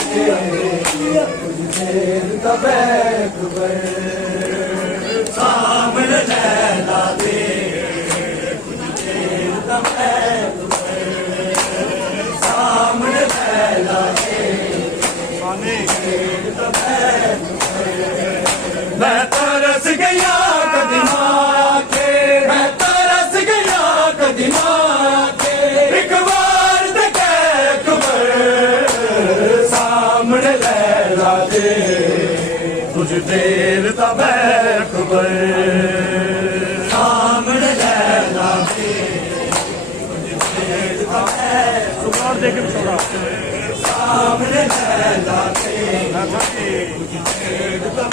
के कुछ देर तब अकबर सामने लैला दे कुछ देर तब अकबर सामने लैला दे तब मैं तरस गया कदमा के मैं तरस गया कदमा के एक बार देखे अकबर सामने लैला दे कुछ देर तब अकबर सामने लैला दे कुछ देर तब अकबर देख छोड़ा सामने लैला दे कुछ देर तब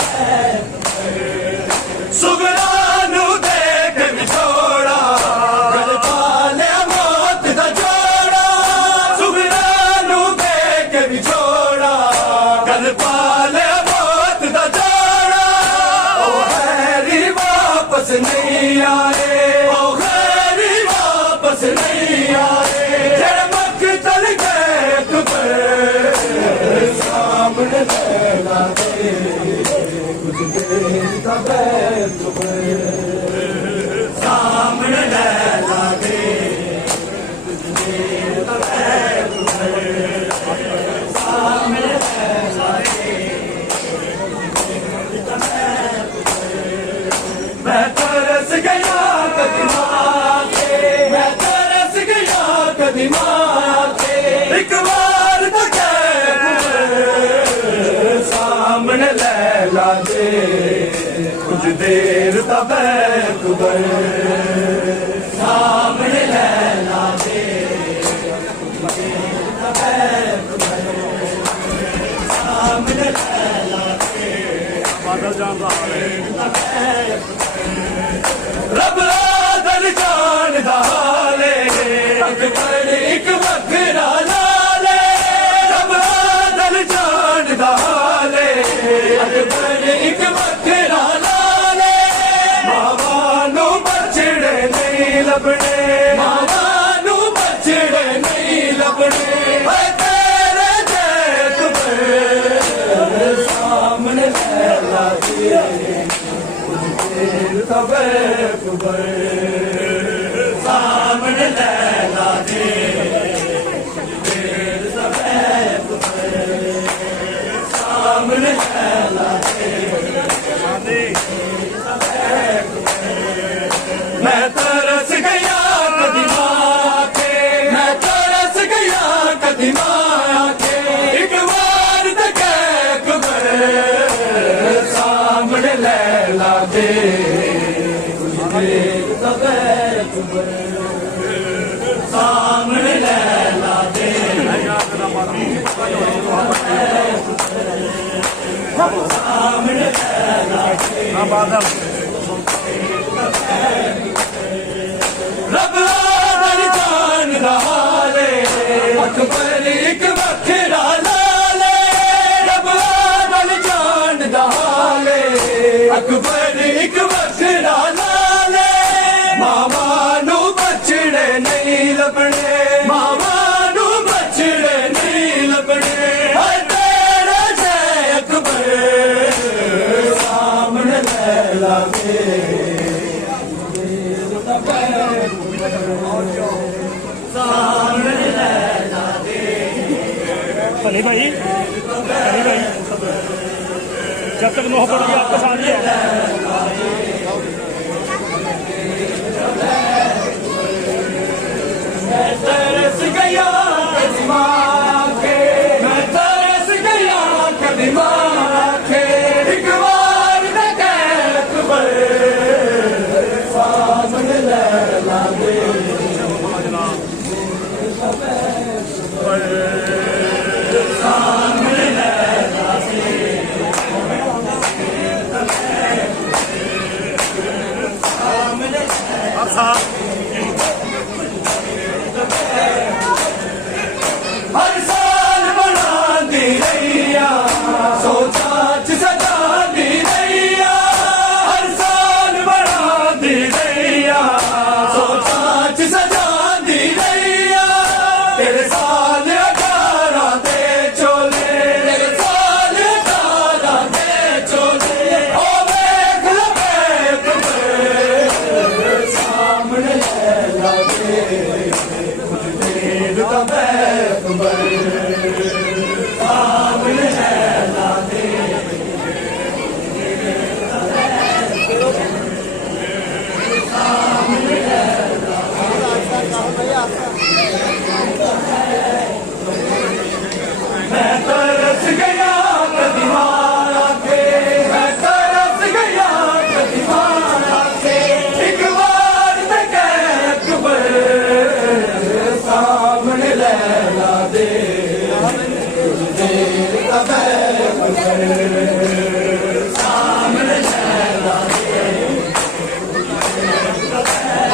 सुगरानू देख विछोड़ा गल पाले मौत दा जोड़ा सुगरानू देख विछोड़ा गल पाले मौत दा जोड़ा ओ हैरी वापस नहीं आए ओ हैरी वापस नहीं आए जड़ मक चल गए अकबर सामने लैला दे कुछ देर तब अकबर सामने लैला दे कुछ देर तब अकबर सामने लैला दे मैं तरस गया कदमा के मैं तरस गया कदमा के एक बार तक सामने लैला दे कुछ देर तब अकबर सामने लैला दे कुछ देर तब अकबर सामने लैला दे बादल जान रहा है रब दल जान दाले अकबर एक बखरा लाले रब दल जान दाले अकबर एक बखरा लाले मावानू बछड़े नहीं लबने मावानू बछड़े नहीं लबने तेरे जैत सामने लैला दे कुछ देर तब अकबर सामने लैला दे कुछ देर तब अकबर सामने लैला दे मैं तरस गया कदमा के मैं तरस गया कदमा के एक बार देखे अकबर सामने लैला दे कुछ देर तब अकबर सामने लैला दे सामने लैला दे रब दल जान दाले अकबर एक बखरा लाले रब दल जान दाले अकबर एक बखरा लाले मावानू बछड़े नहीं लबने मावानू बछड़े नहीं लबने तेरे जय अकबर सामने लैला दे सामने लैला दे सनी भाई जब तक मोहब्बत की आपके साथ है मैं तरस गया कदमा के मैं तरस गया कदमा के एक बार देखे अकबर सामने लैला दे सामने लैला दे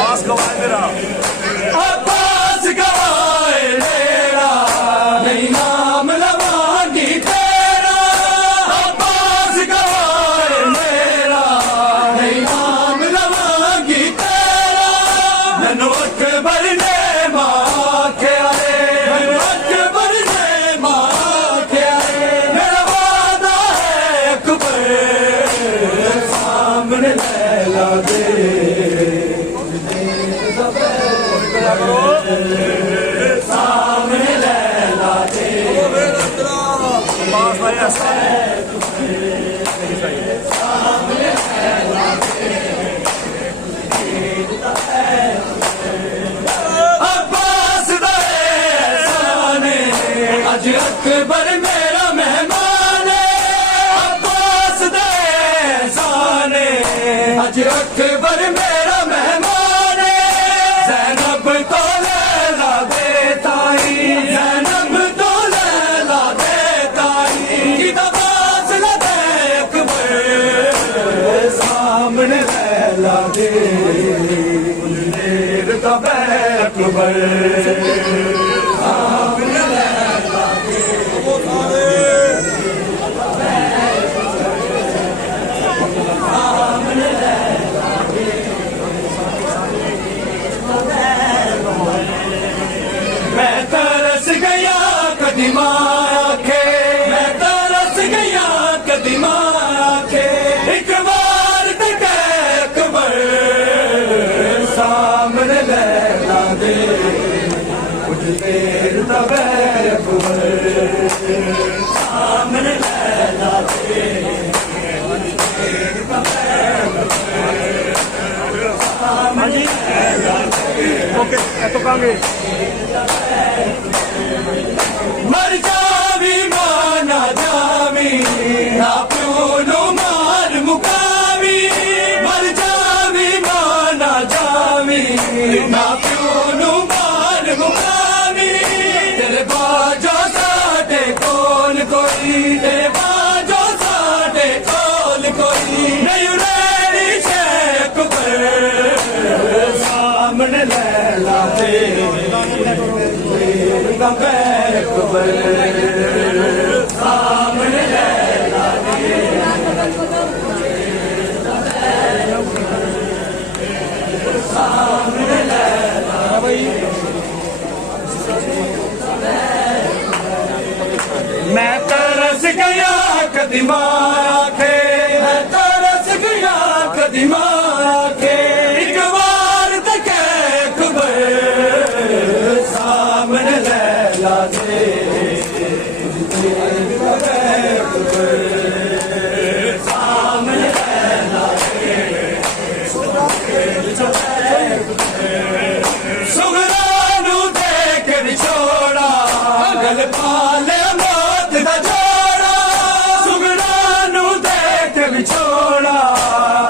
ਆਸ ਗਵਾਏ ਮੇਰਾ ਅਬਾਸ ਗਵਾਏ ਮੇਰਾ ਨਹੀਂ ਨਾਮ ਲਵਾਂਗੀ ਤੇਰਾ ਅਬਾਸ ਗਵਾਏ ਮੇਰਾ ਨਹੀਂ ਨਾਮ ਲਵਾਂਗੀ ਤੇਰਾ ਮੈਨੂੰ ਅਕਬਰ ਨੇ ਮਾਖਿਆ ਰੇ ਮੈਨੂੰ ਅਕਬਰ ਨੇ ਮਾਖਿਆ ਰੇ ਮੇਰਾ ਵਾਦਾ ਹੈ ਅਕਬਰ ਸਾਹਮਣੇ ਲੈ ਲਾ ਦੇ ਸਾਹਮਣੇ ਲੈ ਲਾ ਦੇ ਬਾਸ ਭਾਈ ਐਸਾ ਅਬਾਸ ਦਾ ਐਹਸਾਨ ਏ, ਅੱਜ ਅਕਬਰ ਮੇਰਾ ਮਹਿਮਾਨ ਏ। ਅਬਾਸ ਦਾ ਐਹਸਾਨ ਏ, ਅੱਜ ਅਕਬਰ ਮੇਰਾ ਮਹਿਮਾਨ ਏ। ਜ਼ੈਨਬ ਤੋਂ ਲੈਲਾ ਦੇ ਤਾਈ ਜ਼ੈਨਬ ਤੋਂ ਲੈਲਾ ਦੇ ਤਾਈ ਕਿਦਾ ਫਾਸਲਾ ਦੇ ਅਕਬਰ ਸਾਹਮਣੇ ਲੈਲਾ ਦੇ ਦੇਰ ਦਾ ਬੈ ਅਕਬਰ ਸਾਹਮਣੇ ਲੈਲਾ मैं तरस गया कदीमा आखे मैं तरस गया कदीमा आखे एक बार तक अकबर सामने लैला दे कुछ देर तक अकबर सामने लैला दे ਹਾਂਜੀ ਓਕੇ ਇੱਥੋਂ ਕਾਂਗੇ मर जावी माना जावी ना प्यो नो मार मुकावी मर जावी माना जावी ना प्यो नो मार मुकावी तेरे बाजो साडे कोल कोई तेरे बाजो साडे कोल कोई नहीं रेड़ी शेख पर सामने लैला दे अकबर सामने लैला दे सामने लैला मैं तरस गया कदीमा आखे मैं तरस गया कदीमा आखे एक बार तक अकबर सामने लैला दे सामने लैला दे सुगरा नू देख विछोड़ा गल पाले मौत दा जोड़ा सुगरा नू देख विछोड़ा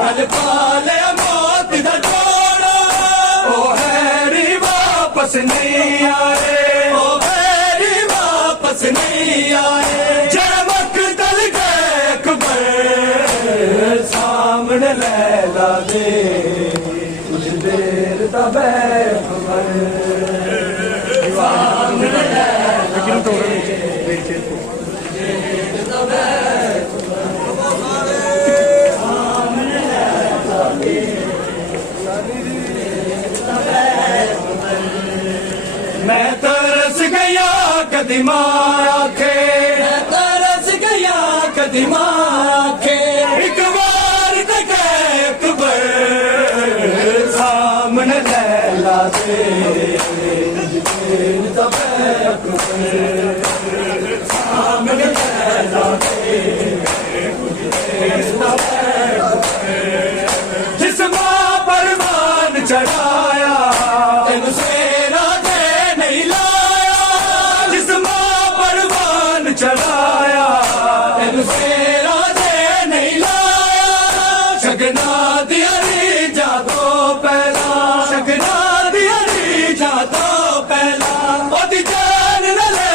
गल पाले मौत दा जोड़ा ओ हैरी वापस नहीं आए ओ हैरी वापस नहीं आए जरा मकतल गए अकबर सामने लैला दे कुछ देर तब अकबर सामने ਕਿਹਨੂੰ ਤੋੜ ਰਹੇ मैं तरस गया कदीमा आखे मैं तरस गया कदीमा आखे एक बार तक अकबर सामने लैला दे तब अकबर सामने लैला दे जिस मां पर मान चढ़ाया तेन सेरा दे नहीं लाया जिस मां पर मान चढ़ाया तेन सेरा दे नहीं लाया शगना दिया रीजा तो पहला शगना दिया रीजा तो पहला ओदी जान न ले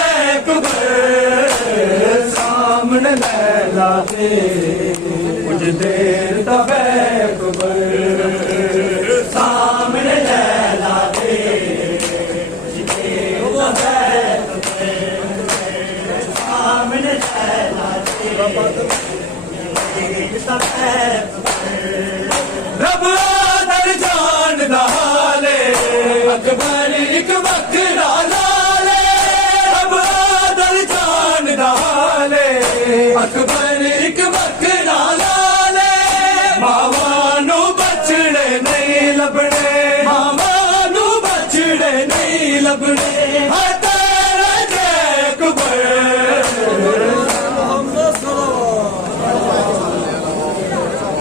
कुछ देर दबे अकबर सामने लैला दे कुछ देर दबे सामने लैला दे रब आदर जान दा हाले अकबर एक वक्त ना लाले रब आदर जान दा हाले अकबर एक वक्त ना लाले मावां नू बचड़े नहीं लभने मावां नू बचड़े नहीं लभने हाय तेरे जय अकबर